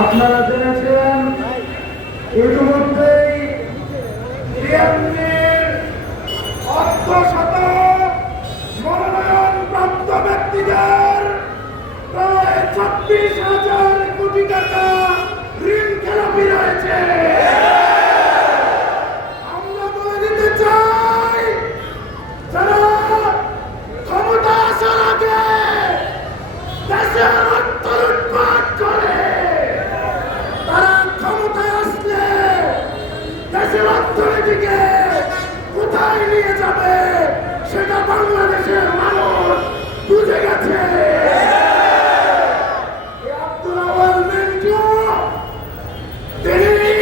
আপনারা জেনেছেন ইতিমধ্যেই বিএনপির অর্ধশত মনোনয়ন প্রাপ্ত ব্যক্তিদের প্রায় 26,000 কোটি টাকা ঋণ খেলাপি রয়েছে। আমরা বলে দিতে চাই, যারা ক্ষমতা আসার আগে দেশের অর্থ লুটপাট করে, তারা ক্ষমতায় আসলে দেশের অর্থনীতিকে কোথায় নিয়ে যাবে সেটা বাংলাদেশের মানুষ বুঝে গেছে। আব্দুল আওয়াল মিন্টু তিনি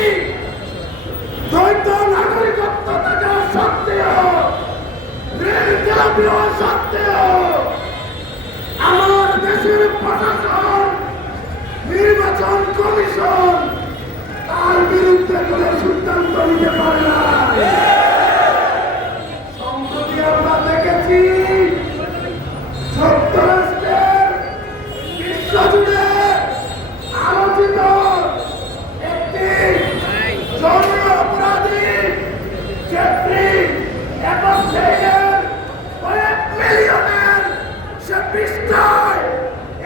দ্বৈত নাগরিকত্ব থাকা সত্ত্বেও, রেল খেলাপি হওয়া সত্ত্বেও আমার দেশের প্রশাসন, নির্বাচন কমিশন তার বিরুদ্ধে কোনো সিদ্ধান্ত নিতে পারে না। সম্প্রতি আমরা দেখেছি যুক্তরাষ্ট্রের বিশ্বজুড়ে আলোচিত একটি জঘন্য অপরাধী জেফ্রি এপস্টাইনের কয়েক মিলিয়নের সে পৃষ্ঠায়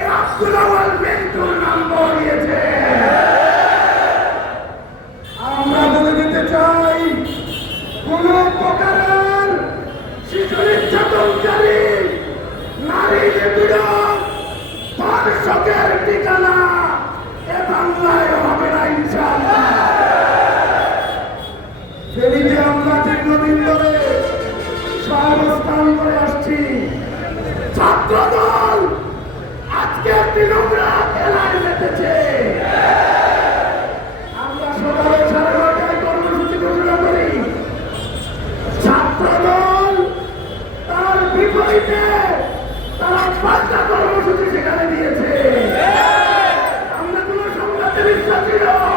এই আব্দুল আওয়াল মিন্টুর নাম বলিয়েছে। আমরা বলে দিতে চাই, কোন প্রকারের শিশু নির্যাতনকারী, নারী নিপীড়ন, ধর্ষকের ঠিকানা এ বাংলায় হবে না ইনশাআল্লাহ। ফেনীতে আমরা দীর্ঘদিন ধরে সহাবস্থান করে আসছি। ছাত্রদল আজকে একটি নোংরা খেলায় মেতেছে। আমরা সকালে 9:30টায় কর্মসূচি ঘোষণা করি। ছাত্রদল তার বিপরীতে তারা 5টা কর্মসূচি সেখানে দিয়েছে। আমরা কোনো সংঘাতে বিশ্বাসী নই।